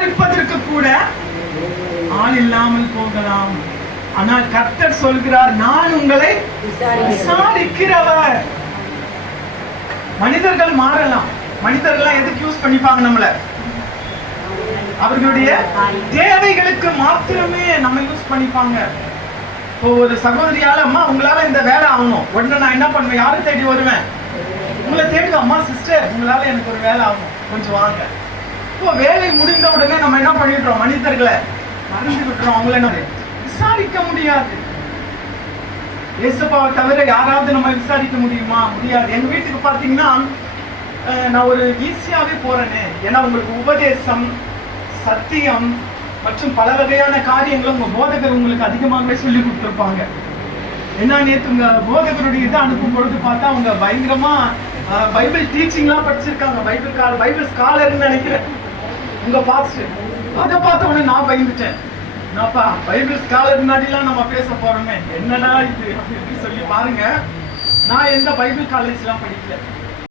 விசாரிப்பதற்கு கூட ஆள் இல்லாமல் போகலாம். ஆனால் கர்த்தர் சொல்கிறார், நான் உங்களை விசாரிக்கிறவர். மனிதர்கள் மாறலாம். மனிதர்கள் எதுக்கு யூஸ் பண்ணிப்பாங்க? நம்மள அவர்களுடைய தேவைகளுக்கு மாத்திரமே நம்ம யூஸ் பண்ணிப்பாங்க. இப்போ ஒரு சகோதரியால, அம்மா உங்களால இந்த வேலை ஆகணும், உடனே நான் என்ன பண்ணுவேன்? யாரை தேடி வருவேன்? உங்களை தேடி, அம்மா சிஸ்டர் உங்களால எனக்கு ஒரு வேலை ஆகணும், கொஞ்சம் வாங்க. இப்போ வேலை முடிந்த உடனே நம்ம என்ன பண்ணிடுறோம்? மனிதர்களை மறந்து விட்டுறோம். அவங்கள என்ன விசாரிக்க முடியாது. இயேசுவை தவிர யாராவது நம்ம விசாரிக்க முடியுமா? முடியாது. எங்க வீட்டுக்கு பாத்தீங்கன்னா நான் ஒரு ஈஸியாவே போறேனே, ஏன்னா உங்களுக்கு உபதேசம், சத்தியம் மற்றும் பல வகையான காரியங்களும் உங்க போதகர் உங்களுக்கு அதிகமாகவே சொல்லி கொடுத்துருப்பாங்க. என்ன, நேற்று உங்க போதகருடைய இதை அனுப்பும் பொழுது பார்த்தா அவங்க பயங்கரமா பைபிள் டீச்சிங்லாம் படிச்சிருக்காங்க. பைபிள் ஸ்காலர்னு நினைக்கிறேன் உங்க பாஸ்டர். அதை பார்த்த உடனே நான் பயந்துட்டேன். என்னப்பா பைபிள் ஸ்காலர் முன்னாடிலாம் நம்ம பேச போறோமே, என்னடா இது அப்படின்னு சொல்லி பாருங்க. நான் எந்த பைபிள் காலேஜ்லாம் படிக்கல.